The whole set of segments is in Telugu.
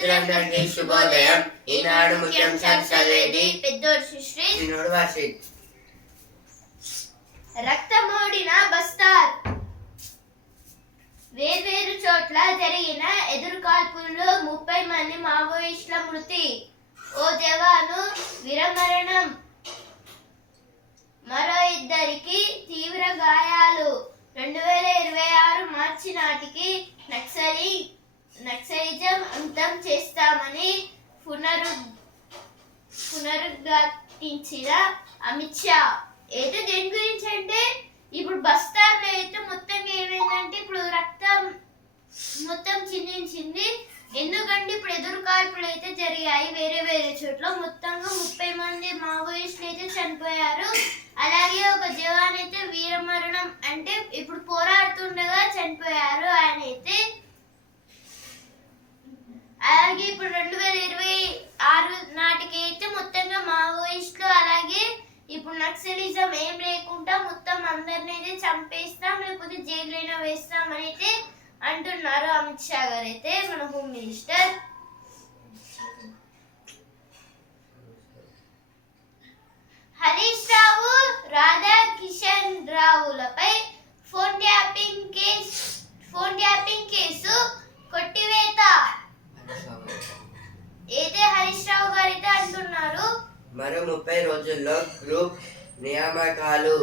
మిత్రులందరికీ శుభోదయం. ఈనాడు ముఖ్యాంశాలు చదివేది పెద్దోడు సుశ్రీ. చిన్నోడు రక్తమోడిన బస్తార్. వేర్వేరు చోట్ల జరిగిన ఎదురు కాల్పుల్లో ముప్పై మంది మావోయిస్టుల మృతి. ఓ జవాను విరమరణం. మరో ఇద్దరికి తీవ్ర గాయాలు. రెండు వేల ఇరవై ఆరు మార్చి నాటికి నక్సలి నక్సలిజం అంతం చేస్తామని పునరు పునరుద్ఘాటించిన అమిత్ షా. అయితే దేని గురించి అంటే ఇప్పుడు బస్తార్లో అయితే మొత్తం ఏమైందంటే ఇప్పుడు రక్తం మొత్తం చిందించింది. ఎందుకంటే ఇప్పుడు ఎదురు కాల్పులు అయితే జరిగాయి వేరే వేరే చోట్ల. మొత్తంగా ముప్పై మంది మావోయిస్టులు అయితే చనిపోయారు. అలాగే ఒక జవాన్ అయితే వీరమరణం అంటే ఇప్పుడు పోరాడుతుండగా చనిపోయారు. ఆయన అయితే అలాగే ఇప్పుడు రెండు వేల ఇరవై ఆరు నాటికి అయితే మొత్తంగా మావోయిస్టులు అలాగే ఇప్పుడు నక్సలిజం ఏం లేకుండా మొత్తం అందరిని అయితే చంపేస్తాం లేకపోతే జైల్లోనే వేస్తాం అని అయితే అంటున్నారు అమిత్ షా గారు అయితే మన home minister. Harish Rao Radha Kishan రావులపై phone tapping case phone tapping case కొట్టివేత అయితే హరీష్ రావు గారు అయితే అంటున్నారు మరో ముప్పై రోజుల్లో గ్రూప్ నియామకాలు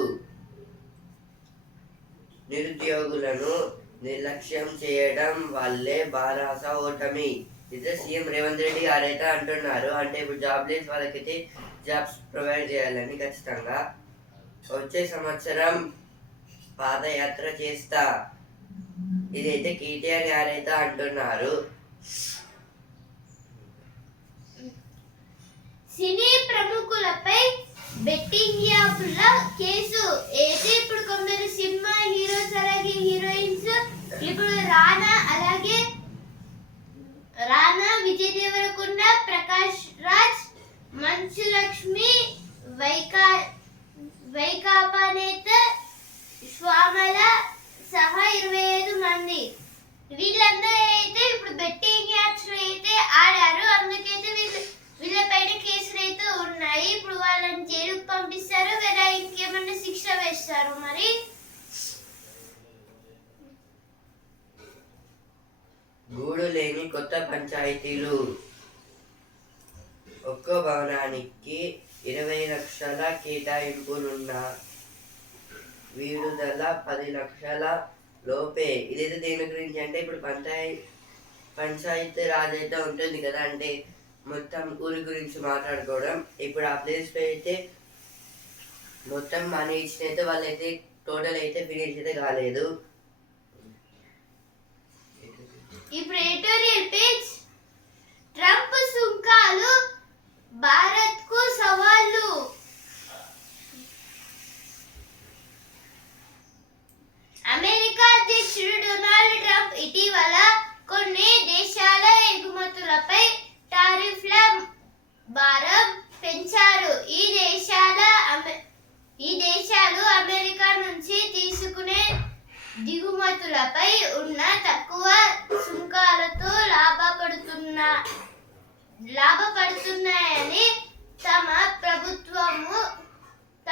నిరుద్యోగులను నిర్లక్ష్యం చేయడం వల్లే బారాస ఓటమి. ఇదే సీఎం రేవంత్ రెడ్డి గారైతే అంటున్నారు. అంటే ఇప్పుడు జాబ్ లెస్ వాళ్ళకైతే జాబ్స్ ప్రొవైడ్ చేయాలని ఖచ్చితంగా. వచ్చే సంవత్సరం పాదయాత్ర చేస్తా. ఇదైతే కేటీఆర్ గారైతే అంటున్నారు. సినీ ప్రముఖులపై బెట్టింగ్ యాప్ల కేసు. అయితే ఇప్పుడు కొందరు సినిమా హీరోస్ అలాగే హీరోయిన్స్ ఇప్పుడు రానా అలాగే రానా విజయ్ దేవరకొండ ప్రకాష్ రాజ్ మంచు లక్ష్మి వైకా వైకాపా నేత శ్వామల సహా ఇరవై ఐదు మంది. వీళ్ళందరూ అయితే ఇప్పుడు బెట్టింగ్ యాప్స్ అయితే ఆడారు. అందుకైతే వీళ్ళు వీళ్ళపైన కేసులు అయితే ఉన్నాయి. ఇప్పుడు వాళ్ళని జైలుకు పంపిస్తారు లేదా ఇంకేమైనా శిక్ష వేస్తారు మరి? గూడు లేని కొత్త పంచాయతీలు. ఒక్క భవనానికి ఇరవై లక్షల కేటాయింపులున్న విడుదల పది లక్షల లోపే. ఇదైతే దేని గురించి అంటే ఇప్పుడు పంచాయతీ పంచాయతీ రాజ్ అయితే ఉంటుంది కదా అంటే మొత్తం ఊరి గురించి మాట్లాడుకోవడం. ఇప్పుడు ఆ ప్లేస్ పై అయితే మొత్తం మనీ ఇచ్చిన అయితే వాళ్ళైతే టోటల్ అయితే ఫినిష్ అయితే కాలేదు. ఇప్పుడు ఎడిటోరియల్ పేజ్ ట్రంప్ సుంకాలు భారత్కు సవాళ్ళు. అమెరికా అధ్యక్షుడు డొనాల్డ్ ట్రంప్ ఇటీవల కొన్ని దేశాల ఎగుమతులపై టారిఫ్ల భారం పెంచారు. ఈ దేశాల అమె- ఈ దేశాలు అమెరికా నుంచి తీసుకునే దిగుమతులపై ఉన్న తక్కువ సుంకాలతో లాభపడుతున్న లాభపడుతున్నాయని తమ ప్రభుత్వము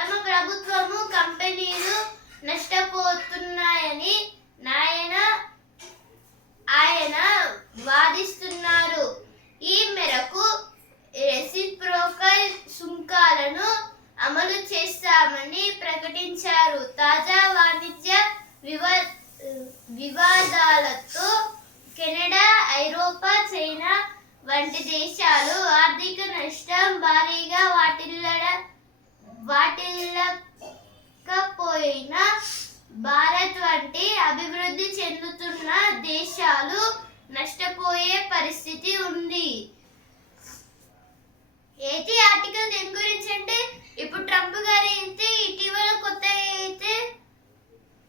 తమ ప్రభుత్వము కంపెనీలు నష్టపోతున్నాయని నాయన ఆయన వాదిస్తున్నారు. ఈ మేరకు రెసిప్రోకల్ సుంకాలను అమలు చేస్తామని ప్రకటించారు. తాజా వాణిజ్య వివా వివాదాలతో కెనడా ఐరోపా చైనా వంటి దేశాలు ఆర్థిక నష్టం భారీగా వాటిల్లడ వాటిల్లకపోయినా భారత్ వంటి అభివృద్ధి చెందుతున్న దేశాలు నష్టపోయే పరిస్థితి ఉంది అయితే ఈ ఆర్టికల్ దేని గురించి అంటే ఇప్పుడు ట్రంప్ గారు అయితే ఇటీవల కొత్త అయితే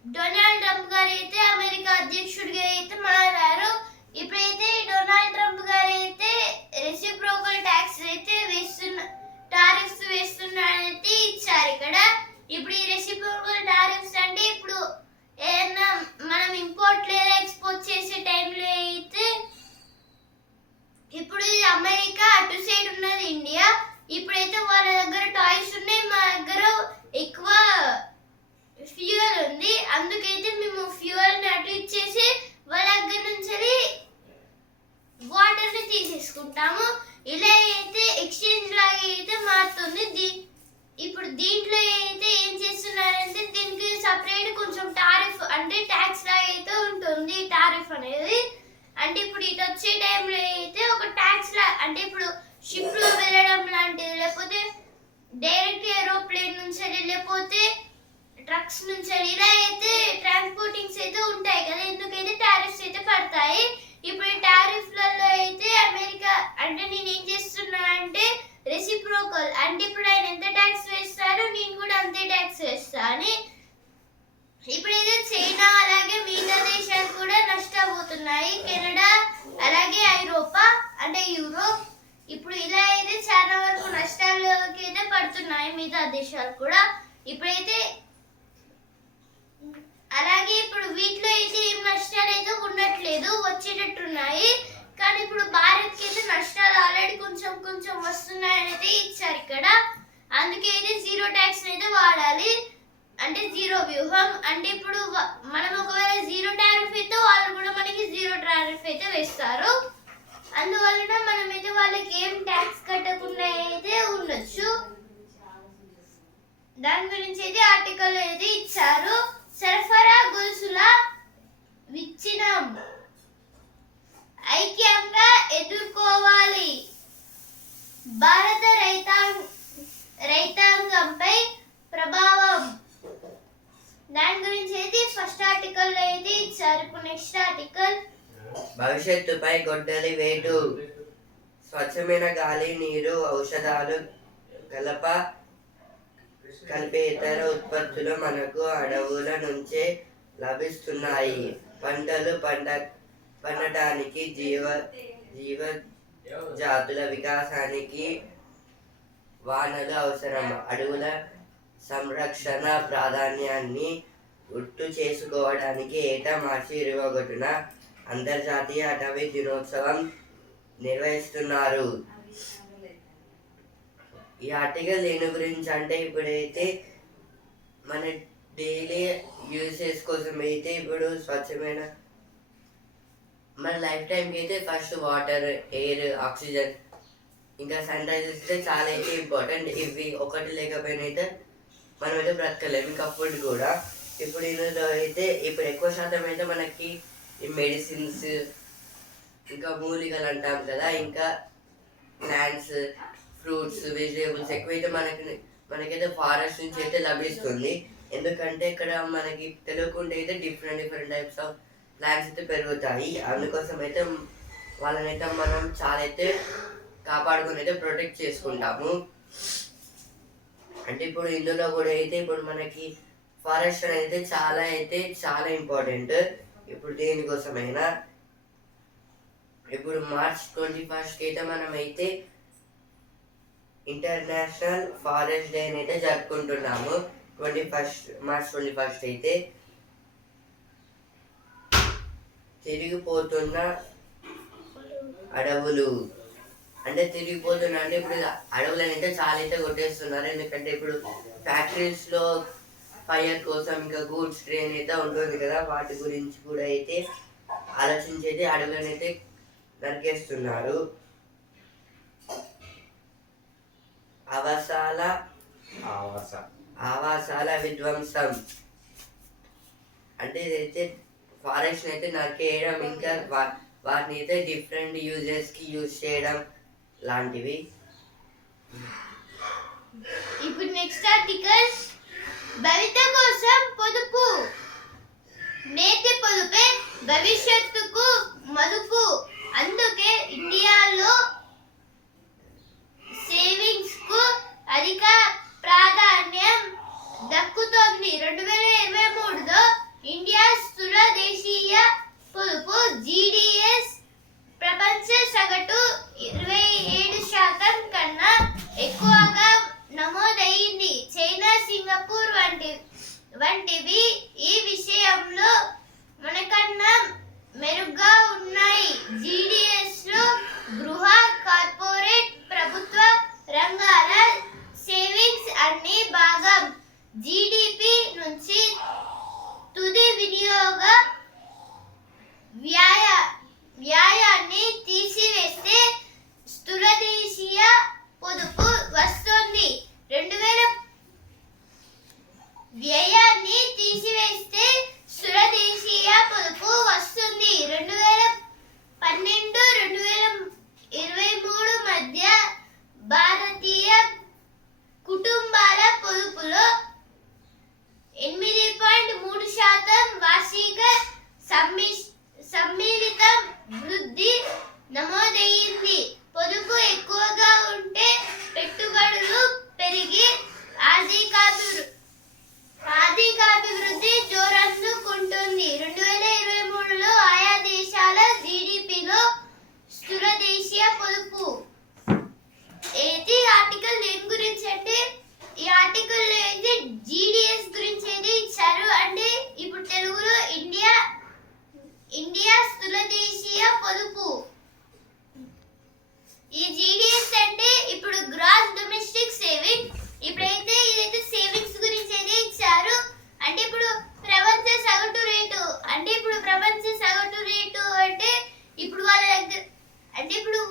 డొనాల్డ్ ట్రంప్ గారు అయితే అమెరికా అధ్యక్షుడిగా అయితే మారారు ఇప్పుడైతే డొనాల్డ్ ట్రంప్ గారు అయితే రెసిప్రోకల్ ట్యాక్స్ అయితే వేస్తున్న టారిఫ్స్ వేస్తున్నారని ఇచ్చారు ఇక్కడ ఇప్పుడు ఈ రెసిప్రోకల్ టారిఫ్స్ అంటే ఇప్పుడు ఏదైనా మనం ఇంపోర్ట్ లేదా ఎక్స్పోర్ట్ చేసే టైంలో అయితే ఇప్పుడు అమెరికా అటు సైడ్ ఉన్నది ఇండియా ఇప్పుడైతే వాళ్ళ దగ్గర టాయ్స్ ఉన్నాయి మా దగ్గర ఎక్కువ ఫ్యూయల్ ఉంది అందుకైతే మేము ఫ్యూయల్ని అటు ఇచ్చేసి వాళ్ళ దగ్గర నుంచి వాటర్ ని ఇలా అయితే ఎక్స్చేంజ్ లాగా అయితే మారుతుంది. దీ- ఇప్పుడు దీంట్లో అయితే ఏం చేస్తున్నారంటే దీనికి సపరేట్ కొంచెం టారిఫ్ అంటే ట్యాక్స్ లాగా అయితే ఉంటుంది. టారిఫ్ అనేది. అంటే ఇప్పుడు ఇటు వచ్చే టైంలో అయితే ఒక ట్యాక్స్ లా అంటే ఇప్పుడు షిప్లో వెళ్ళడం లాంటిది. లేకపోతే డైరెక్ట్ ఏరోప్లేన్ నుంచి అని లేకపోతే ట్రక్స్ నుంచి అని ఇలా అయితే ట్రాన్స్పోర్టింగ్స్ అయితే ఉంటాయి కదా. ఎందుకైతే టారిఫ్స్ అయితే పడతాయి. ఇప్పుడు టారిఫ్లలో అయితే అమెరికా అంటే నేను ఏం చేస్తున్నా అంటే రెసిప్రోకల్ అంటే ఇప్పుడు ఆయన ఎంత ట్యాక్స్ వేస్తారో నేను కూడా అంతే ట్యాక్స్ వేస్తా అని. ఇప్పుడైతే చైనా అలాగే మిగతా దేశాలు కూడా నష్టపోతున్నాయి. కెనడా అలాగే ఐరోపా అంటే యూరోప్. ఇప్పుడు ఇలా అయితే చాలా వరకు నష్టాల్లోకి అయితే పడుతున్నాయి మిగతా దేశాలు కూడా. ఇప్పుడైతే అలాగే ఇప్పుడు వీటిలో అయితే ఏం నష్టాలు అయితే ఉండట్లేదు వచ్చేటట్టున్నాయి. కానీ ఇప్పుడు భారత్కి అయితే నష్టాలు ఆల్రెడీ కొంచెం కొంచెం వస్తున్నాయని అయితే ఇచ్చారు ఇక్కడ. అందుకే అయితే జీరో ట్యాక్స్ అయితే వాడాలి. అంటే జీరో వ్యూహం. అంటే ఇప్పుడు మనం ఒకవేళ జీరో టారిఫ్ అయితే వాళ్ళు కూడా మనకి జీరో టారిఫ్ అయితే వేస్తారు. అందువలన మనమైతే వాళ్ళకి ఏం ట్యాక్స్ కట్టకుండా అయితే ఉండొచ్చు. దాని గురించి అయితే ఆర్టికల్ అయితే ఇచ్చారు. సరఫరా గొలుసుల విచ్ఛిన్నం. ఐక్యంగా ఎదుర్కోవాలి. భారత రైతాంగ రైతాంగంపై ప్రభావం. దాని గురించి అయితే ఫస్ట్ ఆర్టికల్ అయితే ఇచ్చారు. ఇప్పుడు నెక్స్ట్ ఆర్టికల్. భవిష్యత్తుపై గొడ్డలి వేటు. స్వచ్ఛమైన గాలి నీరు ఔషధాలు కలప కలిపే ఇతర ఉత్పత్తులు మనకు అడవుల నుంచే లభిస్తున్నాయి. పంటలు పండ పండటానికి జీవ జీవ జాతుల వికాసానికి వానలు అవసరం. అడవుల సంరక్షణ ప్రాధాన్యాన్ని గుర్తు చేసుకోవడానికి ఏటా మార్చి ఇరవై ఒకటిన అంతర్జాతీయ అటవీ దినోత్సవం నిర్వహిస్తున్నారు. ఈ ఆర్టికల్ దేని గురించి అంటే ఇప్పుడైతే మన డైలీ యూసేజ్ కోసం అయితే ఇప్పుడు స్వచ్ఛమైన మన లైఫ్ టైంకి అయితే ఫస్ట్ వాటర్ ఎయిర్ ఆక్సిజన్ ఇంకా శానిటైజర్స్ అయితే చాలా అయితే ఇంపార్టెంట్. ఇవి ఒకటి లేకపోయినా అయితే మనం అయితే బ్రతకలేము. ఇంకా ఫుడ్ కూడా. ఇప్పుడు ఇందులో అయితే ఇప్పుడు ఎక్కువ శాతం అయితే మనకి ఈ మెడిసిన్స్ ఇంకా మూలికలు అంటాం కదా. ఇంకా ప్లాంట్స్ ఫ్రూట్స్ వెజిటేబుల్స్ ఎక్కువైతే మనకి మనకైతే ఫారెస్ట్ నుంచి అయితే లభిస్తుంది. ఎందుకంటే ఇక్కడ మనకి తెలియకుండా అయితే different different types of plants అయితే పెరుగుతాయి. అందుకోసం అయితే వాళ్ళనైతే మనం చాలా అయితే కాపాడుకుని అయితే ప్రొటెక్ట్ చేసుకుంటాము. అంటే ఇప్పుడు ఇందులో కూడా అయితే ఇప్పుడు మనకి ఫారెస్ట్ అనేది చాలా అయితే చాలా ఇంపార్టెంట్. ఇప్పుడు దేనికోసమైనా? ఇప్పుడు మార్చ్ ట్వంటీ ఫస్ట్కి అయితే మనం అయితే ఇంటర్నేషనల్ ఫారెస్ట్ డే అయితే జరుపుకుంటున్నాము. Twenty first March twenty first అయితే. తిరిగిపోతున్న అడవులు. అంటే తిరిగిపోతున్నా అంటే ఇప్పుడు అడవులను అయితే చాలా అయితే కొట్టేస్తున్నారు. ఎందుకంటే ఇప్పుడు ఫ్యాక్టరీస్లో ఫైర్ కోసం ఇంకా గూడ్స్ ట్రైన్ అయితే ఉంటుంది కదా. వాటి గురించి కూడా అయితే ఆలోచించి అయితే అడవులను అయితే నరికేస్తున్నారు. అవసాల ఆవాస. ఆవాసాల విధ్వంసం. అంటే ఇదైతే ఫారెస్ట్ అయితే నరికేయడం ఇంకా వా- వాటిని అయితే డిఫరెంట్ యూజెస్కి యూజ్ చేయడం లాంటివి. ఇప్పుడు నెక్స్ట్ ఆర్టికల్. భవిత కోసం పొదుపు. నేటి పొదుపే భవిష్యత్తుకు మదుపు. అందుకే ఇండియాలో సేవింగ్స్కు అధిక ప్రాధాన్యం దక్కుతోంది. రెండు వేల ఇరవై మూడులో ఇండియా స్థూల దేశీయ పొదుపు జీడిఎస్ ప్రపంచ సగటు ఇరవై ఏడు శాతం కన్నా ఎక్కువగా నమోదయ్యింది చైనా సింగపూర్ వంటి వంటివి ఈ విషయంలో మనకన్నా మెరుగ్గా ఉన్నాయి జీడిఎస్లో గృహ కా- పెరిగింది పొదుపు ఎక్కువగా ఉంటే పెట్టుబడులు పెరిగి ఆర్థికాభివృద్ధి ఆర్థికాభివృద్ధి జోరందుకుంటుంది రెండు వేల ఇరవై మూడులో ఆయా దేశాల జీడిపిలో స్థూల దేశీయ పొదుపు అయితే ఆర్టికల్ దేని గురించి అంటే ఈ ఆర్టికల్ అయితే జీడిఎస్ గురించి అయితే ఇచ్చారు అంటే ఇప్పుడు తెలుగులో ఇండియా ఇండియా స్థూల దేశీయ పొదుపు ఈ జీడిఎస్ అంటే ఇప్పుడు గ్రాస్ డొమెస్టిక్ సేవింగ్ ఇప్పుడైతే ఇదైతే సేవింగ్స్ గురించి అయితే ఇచ్చారు. అంటే ఇప్పుడు ప్రపంచ సగటు రేటు. అంటే ఇప్పుడు ప్రపంచ సగటు రేటు అంటే ఇప్పుడు వాళ్ళ దగ్గర అంటే ఇప్పుడు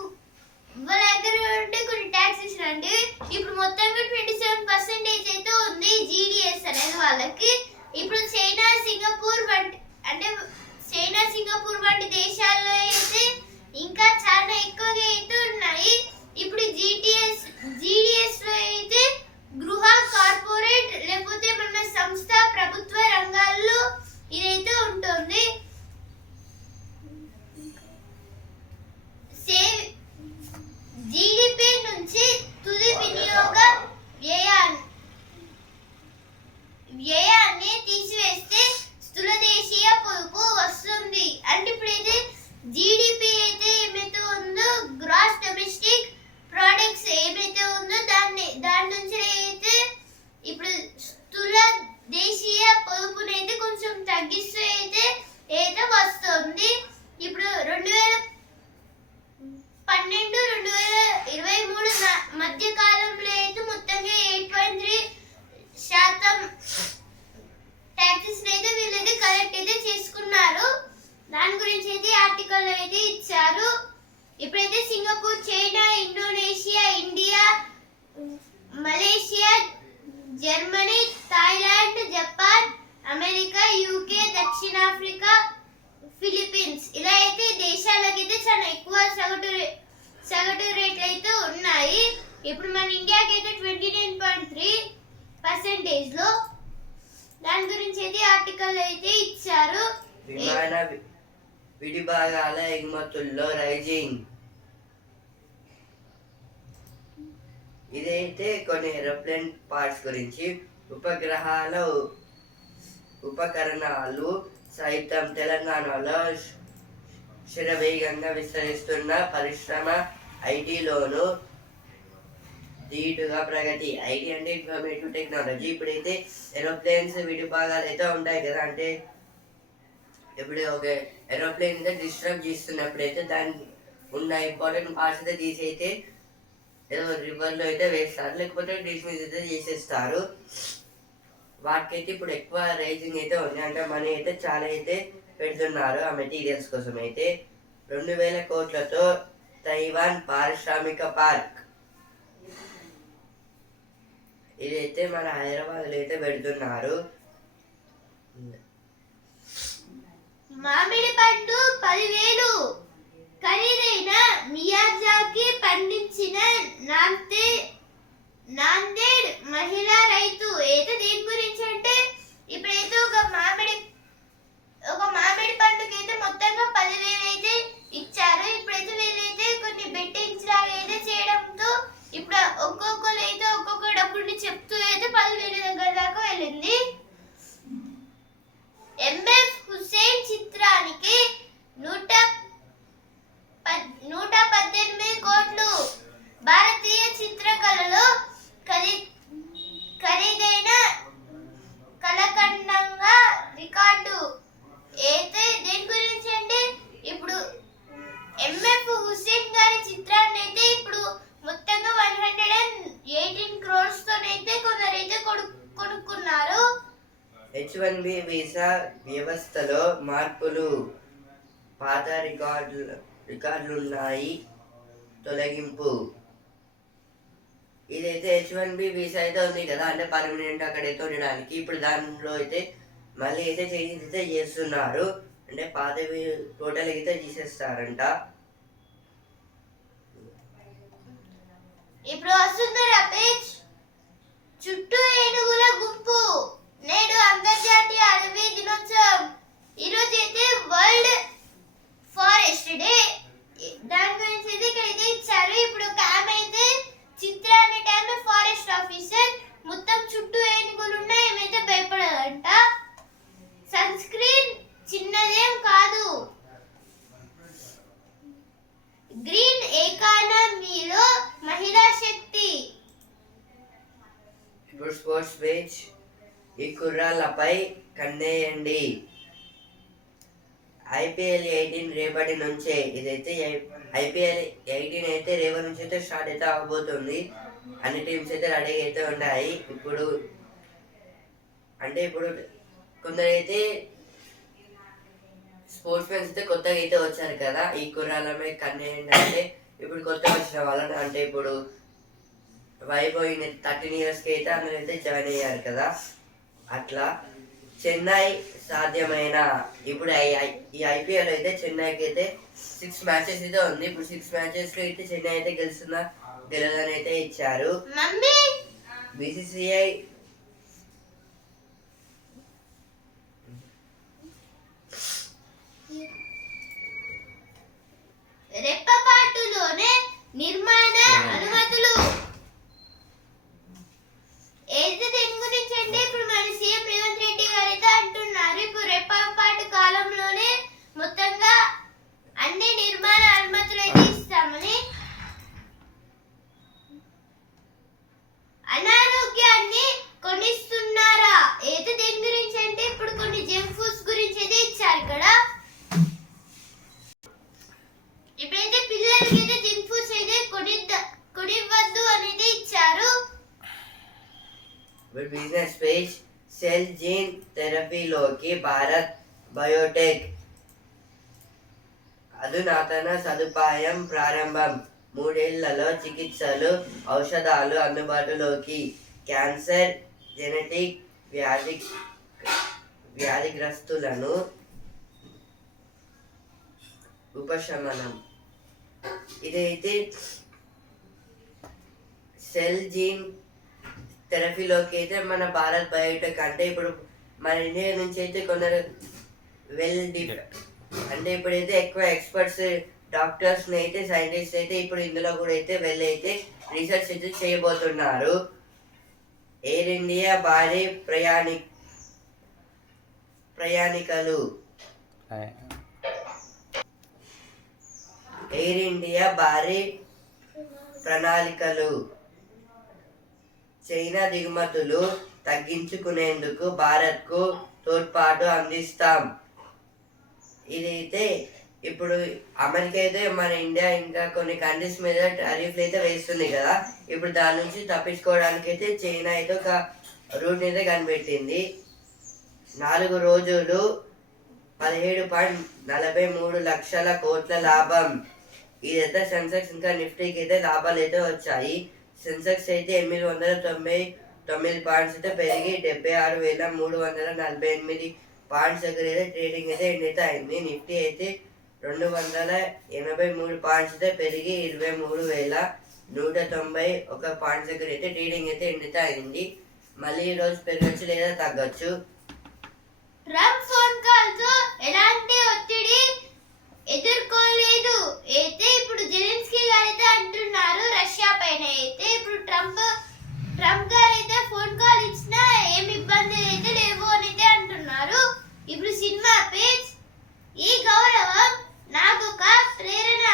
వాళ్ళ దగ్గర ఉంటే కొన్ని ట్యాక్సెస్ అంటే ఇప్పుడు మొత్తంగా ట్వంటీ సెవెన్ పర్సెంటేజ్ అయితే ఉంది జీడిఎస్ అనేది వాళ్ళకి. ఇప్పుడు చైనా సింగపూర్ వంటి అంటే చైనా సింగపూర్ వంటి దేశాల్లో అయితే ఇంకా చాలా ఎక్కువగా అయితే ఉన్నాయి. ఇప్పుడు జీటీఎస్ జీడిఎస్లో అయితే గృహ కార్పొరేట్ లేకపోతే మన సంస్థ ప్రభుత్వ రంగాల్లో ఇదైతే ఉంటుంది సేవ్ జీడిపి నుంచి తుది వినియోగ వ్యయాన్ని వ్యయాన్ని తీసివేస్తే స్థూల దేశీయ పొదుపు వస్తుంది అంటే ఇప్పుడైతే జీడిపి అయితే ఏమైతే ఉందో గ్రాస్ డొమెస్టిక్ ప్రోడక్ట్స్ ఏమైతే ఉందో దాన్ని దాని నుంచి అయితే ఇప్పుడు స్థూల దేశీయ పొదుపునైతే కొంచెం తగ్గిస్తూ అయితే అయితే వస్తుంది ఇప్పుడు రెండు వేల పన్నెండు రెండు వేల ఇరవై మూడు న- మధ్య కాలంలో అయితే మొత్తంగా ఎయిట్ పాయింట్ త్రీ శాతం ట్యాక్సెస్ అయితే వీళ్ళైతే కలెక్ట్ అయితే చేసుకున్నారు దాని గురించి అయితే ఆర్టికల్ ఇచ్చారు ఇప్పుడైతే Singapore China Indonesia India Malaysia Germany Thailand Japan America UK దక్షిణాఫ్రికా ఫిలిప్పీన్స్. ఇలా అయితే దేశాలకైతే చాలా ఎక్కువ సగటు సగటు రేట్లు అయితే ఉన్నాయి. ఇప్పుడు మన ఇండియాకి అయితే ట్వంటీ నైన్ పాయింట్ త్రీ పర్సెంటేజ్లో దాని గురించి అయితే ఆర్టికల్ అయితే ఇచ్చారు. విడిభాగాల ఎగుమతుల్లో రైజింగ్. ఇదైతే కొన్ని ఏరోప్లేన్ పార్ట్స్ గురించి. ఉపగ్రహాల ఉపకరణాలు సైతం తెలంగాణలో శరవేగంగా విస్తరిస్తున్న పరిశ్రమ ఐటీలోను ధీటుగా ప్రగతి. ఐటీ అంటే ఇన్ఫర్మేటివ్ టెక్నాలజీ. ఇప్పుడైతే ఏరోప్లేన్స్ విడిభాగాలు అయితే ఉంటాయి కదా. అంటే ఇప్పుడు ఒక ఏరోప్లేన్ అయితే చేస్తున్నప్పుడు అయితే దాన్ని ఉన్న ఇంపార్టెంట్ పార్ట్స్ అయితే తీసైతే ఏదో రివర్లో అయితే వేస్తారు. లేకపోతే డిస్మిస్ అయితే చేసేస్తారు. వాటికైతే ఇప్పుడు ఎక్కువ రైజింగ్ అయితే ఉంది. అంటే మనీ అయితే చాలా అయితే పెడుతున్నారు ఆ మెటీరియల్స్ కోసం అయితే. రెండు వేల కోట్లతో తైవాన్ పారిశ్రామిక పార్క్. ఇదైతే మన హైదరాబాద్లో అయితే పెడుతున్నారు. Mami. వన్ బి వీసా వ్యవస్థలో మార్పులు పాత రికార్డు రికార్డులు ఉన్నాయి తొలగింపు. ఇదైతే హెచ్ వన్ బి వీసా అయితే ఉంది కదా అంటే పర్మనెంట్ అక్కడైతే ఉండడానికి. ఇప్పుడు దానిలో అయితే మళ్ళీ అయితే చేంజ్ అయితే చేస్తున్నారు. అంటే పాతవి టోటల్ అయితే తీసేస్తారంట. ఇప్పుడు వస్తుంది రపేష్ చుట్టూ ఏనుగుల గుంపు. నేడు అంతర్జాతీయ అడవి దినోత్సవం ఈరోజు అయితే వరల్డ్ ఫారెస్ట్ డే దాని గురించి అయితే ఇక్కడ ఇప్పుడు స్పోర్ట్స్ పేజ్ ఈ కుర్రాళ్ళపై కన్నేయండి ఐపీఎల్ ఎయిటీన్ రేపటి నుంచే ఇదైతే ఐపీఎల్ ఎయిటీన్ అయితే రేపటి నుంచి అయితే స్టార్ట్ అయితే అవబోతుంది. అన్ని టీమ్స్ అయితే రెడీ అయితే ఉన్నాయి ఇప్పుడు అంటే ఇప్పుడు కొందరైతే స్పోర్ట్స్ మ్యాన్స్ అయితే కొత్తగా అయితే వచ్చారు కదా. ఈ కుర్రాలమే కన్నేయండి అంటే ఇప్పుడు కొత్తగా వచ్చిన వాళ్ళని అంటే ఇప్పుడు వైభవ్ థర్టీన్ ఇయర్స్కి అయితే అందరూ అయితే జాయిన్ అయ్యారు కదా. అట్లా చెన్నై సాధ్యమైన ఇప్పుడు ఈ ఐపీఎల్ అయితే చెన్నైకి అయితే సిక్స్ మ్యాచెస్ అయితే ఉంది. ఇప్పుడు సిక్స్ మ్యాచెస్లో అయితే చెన్నై అయితే గెలుస్తుందా? గెలదని అయితే ఇచ్చారు. బీసీసీఐ రెప్పపాటులోనే నిర్మాణ అనుమతులు. ఏది దేని గురించి అంటే ఇప్పుడు మన సీఎం రేవంత్ రెడ్డి గారు అయితే అంటున్నారు. ఇప్పుడు రేపు కాలంలోనే మొత్తంగా అన్ని నిర్మాణ అనుమతులు అయితే ఇస్తామని అనారోగ్యాన్ని కొనిస్తున్నారా ఏది దేని గురించి అంటే ఇప్పుడు కొన్ని జంక్ ఫుడ్స్ గురించి అయితే ఇచ్చారు ఇక్కడ ఇప్పుడైతే పిల్లలకి అయితే జంక్ ఫుడ్స్ అయితే కొనిద్ద కొనివ్వద్దు అనేది ఇచ్చారు ఇప్పుడు బిజినెస్ పేజ్ సెల్ జీన్ థెరపీలోకి భారత్ బయోటెక్ అధునాతన సదుపాయం ప్రారంభం. మూడేళ్ళలో చికిత్సలు ఔషధాలు అందుబాటులోకి. క్యాన్సర్ జెనెటిక్ వ్యాధి వ్యాధిగ్రస్తులను ఉపశమనం. ఇదైతే సెల్ జీన్ థెరపీలోకి అయితే మన భారత్ బయోటెక్ అంటే ఇప్పుడు మన ఇండియా నుంచి అయితే కొందరు వెల్ అంటే ఇప్పుడైతే ఎక్కువ ఎక్స్పర్ట్స్ డాక్టర్స్ అయితే సైంటిస్ట్ అయితే ఇప్పుడు ఇందులో కూడా అయితే వెళ్ళైతే రీసెర్చ్ అయితే చేయబోతున్నారు. ఎయిర్ ఇండియా భారీ ప్రయాణి ప్రయాణికులు. ఎయిర్ ఇండియా భారీ ప్రణాళికలు. చైనా దిగుమతులు తగ్గించుకునేందుకు భారత్కు తోడ్పాటు అందిస్తాం. ఇదైతే ఇప్పుడు అమెరికా అయితే మన ఇండియా ఇంకా కొన్ని కంట్రీస్ మీద టారిఫ్లు అయితే వేస్తుంది కదా. ఇప్పుడు దాని నుంచి తప్పించుకోవడానికి అయితే చైనా అయితే ఒక రూట్ అయితే కనిపెట్టింది. నాలుగు రోజులు పదిహేడు పాయింట్ నలభై మూడు లక్షల కోట్ల లాభం. ఇదైతే సెన్సెక్స్ ఇంకా నిఫ్టీకి అయితే లాభాలు అయితే వచ్చాయి. సెన్సెక్స్ అయితే ఎనిమిది వందల తొంభై తొమ్మిది పాయింట్స్ అయితే పెరిగి డెబ్బై ఆరు వేల మూడు వందల నలభై ఎనిమిది పాయింట్స్ దగ్గర అయితే ట్రేడింగ్ అయితే ఎండ్ అయితే అయింది. నిఫ్టీ అయితే రెండు వందల ఎనభై మూడు పాయింట్స్తో పెరిగి ఇరవై మూడు వేల నూట తొంభై ఒక పాయింట్స్ దగ్గర అయితే ట్రేడింగ్ అయితే ఎండ్ అయింది మళ్ళీ ఈ రోజు పెరగచ్చు లేదా తగ్గచ్చు ట్రంప్ ఫోన్ కాల్తో ఎలాంటి ఒత్తిడి ఎదుర్కోలేదు అయితే ఇప్పుడు జెలెన్స్కీ గారు అయితే అంటున్నారు రష్యా పైన అయితే ఇప్పుడు ట్రంప్ ట్రంప్ గారు అయితే ఫోన్ కాల్ ఇచ్చినా ఏమి ఇబ్బందులు అయితే లేవు అని అయితే అంటున్నారు ఇప్పుడు సినిమా పేజ్ ఈ గౌరవం నాకు ఒక ప్రేరణ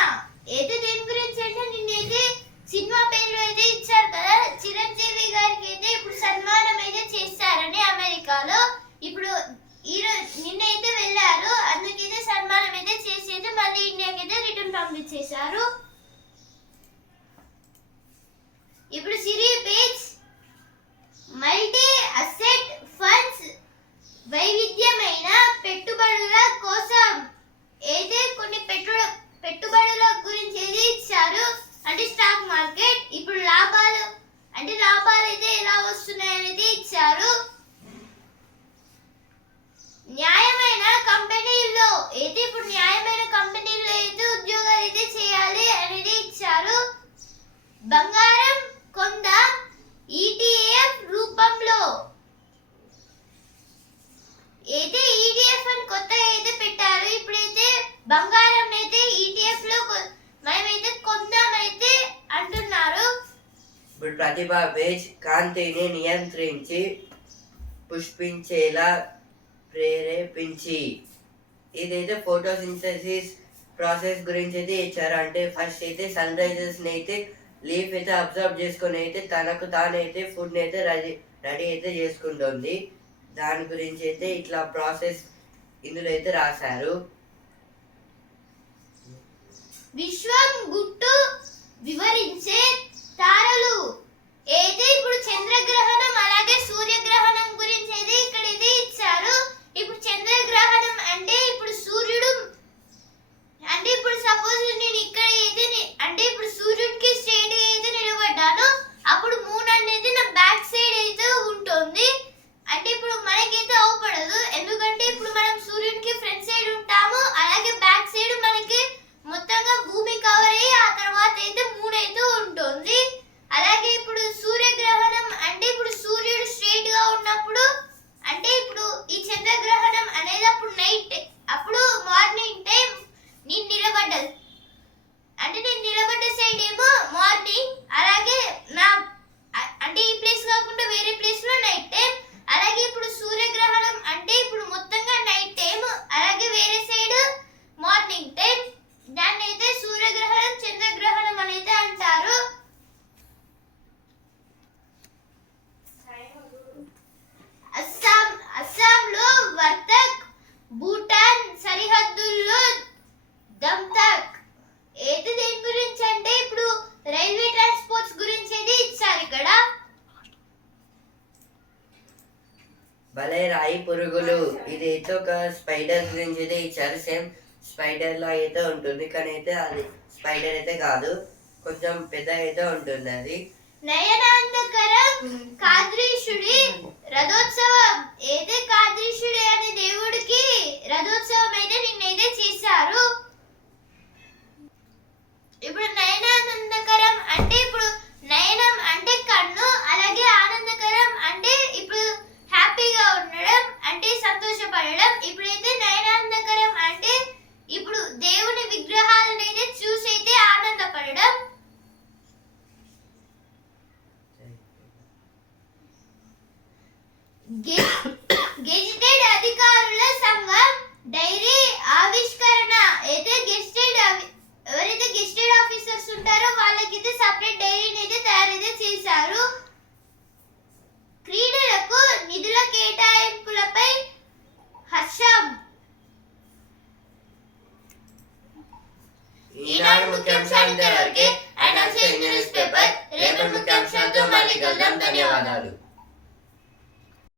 అయితే దీని గురించి అంటే నిన్నైతే సినిమా పేర్లు అయితే ఇచ్చారు కదా చిరంజీవి గారికి అయితే ఇప్పుడు సన్మానం అయితే చేస్తారని అమెరికాలో ఇప్పుడు ఈ రోజు నిన్నైతే వెళ్ళారు అందుకైతే సన్మానం అయితే చేసి అయితే మళ్ళీ ఇండియాకి అయితే రిటర్న్ పంపించేశారు ఇప్పుడు Siri page multi asset funds వైవిధ్యమైన పెట్టుబడుల కోసం అయితే కొన్ని పెట్టు పెట్టుబడుల గురించి ఏది ఇచ్చారు అంటే స్టాక్ మార్కెట్ ఇప్పుడు లాభాలు అంటే లాభాలు అయితే ఎలా వస్తున్నాయి అనేది ఇచ్చారు న్యాయమైన కంపెనీల్లో అయితే ఇప్పుడు న్యాయమైన కంపెనీల్లో అయితే ఉద్యోగాలు అయితే చేయాలి అనేది ఇచ్చారు బంగారం కొంద ఈటీఎఫ్ రూపంలో అయితే ఈటీఎఫ్ అని కొత్తగా అయితే పెట్టారు ఇప్పుడైతే బంగారం అయితే ఈటీఎఫ్లో కొ- మనమైతే కొందామైతే అంటున్నారు ఇప్పుడు ప్రతిభ పేజ్ కాంతిని నియంత్రించి పుష్పించేలా ప్రేరేపించి. ఇదైతే ఫోటోసింథసిస్ ప్రాసెస్ గురించి అయితే ఇచ్చారు. అంటే ఫస్ట్ అయితే సన్ రైజర్స్ని అయితే లీఫ్ అయితే అబ్జర్వ్ చేసుకొని అయితే తనకు తానైతే ఫుడ్ని అయితే రెడీ రెడీ అయితే చేసుకుంటుంది. దాని గురించి అయితే ఇట్లా ప్రాసెస్ ఇందులో అయితే రాశారు. విశ్వం గుట్టు వివరించే తారలు. అయితే ఇప్పుడు చంద్రగ్రహణం అలాగే సూర్యగ్రహణం గురించి అయితే ఇక్కడ ఇది ఇచ్చారు. ఇప్పుడు చంద్రగ్రహణం అంటే ఇప్పుడు సూర్యుడు అంటే ఇప్పుడు సపోజ్ నేను ఇక్కడ అయితే అంటే ఇప్పుడు సూర్యుడికి స్ట్రైట్ అయితే నిలబడ్డాను అప్పుడు మూన్ అనేది నా బ్యాక్ సైడ్ అయితే ఉంటుంది. అంటే ఇప్పుడు మనకైతే అవుపడదు ఎందుకంటే ఇప్పుడు మనం సూర్యుడికి ఫ్రంట్ సైడ్ ఉంటాము అలాగే బ్యాక్ సైడ్ మనకి మొత్తంగా భూమి కవర్ అయ్యి ఆ తర్వాత అయితే మూన్ అయితే ఉంటుంది అలాగే ఇప్పుడు సూర్యగ్రహణం అంటే ఇప్పుడు సూర్యుడు స్ట్రైట్గా ఉన్నప్పుడు అంటే ఇప్పుడు ఈ చంద్రగ్రహణం అనేది అప్పుడు నైట్ అప్పుడు మార్నింగ్ టైం నేను నిలబడ్డది అంటే నేను నిలబడ్డ సైడ్ ఏమో మార్నింగ్ అలాగే నా అ- అంటే ఈ ప్లేస్ కాకుండా వేరే ప్లేస్లో నైట్ టైం అలాగే ఇప్పుడు సూర్యగ్రహణం అంటే ఇప్పుడు మొత్తంగా నైట్ టైం అలాగే వేరే సైడ్ మార్నింగ్ టైం దాన్ని అయితే సూర్యగ్రహణం చంద్రగ్రహణం అని అయితే అంటారు అస్సాం అస్సాంలో వర్తక్ భూటాన్ సరిహద్దుల్లో దమ్తక్ ఏది దేని గురించి అంటే ఇప్పుడు రైల్వే ట్రాన్స్పోర్ట్స్ గురించి అయితే ఇచ్చారు ఇక్కడ భలే రాయి పురుగులు. ఇది అయితే ఒక స్పైడర్ గురించి అయితే ఇచ్చారు. సేమ్ స్పైడర్ లా అయితే ఉంటుంది. కానీ అయితే అది స్పైడర్ అయితే కాదు. కొంచెం పెద్ద అయితే ఉంటుంది అది. నయనాంధకరం కాద్రీషుడి రథోత్సవం. ఏదే కాద్రీషుడి అనే దేవుడికి రథోత్సవం అయితే నిన్నైతే చేశారు. ఇప్పుడు నయనానందకరం అంటే ఇప్పుడు నయనం అంటే కన్ను అలాగే ఆనందకరం అంటే ఇప్పుడు హ్యాపీగా ఉండడం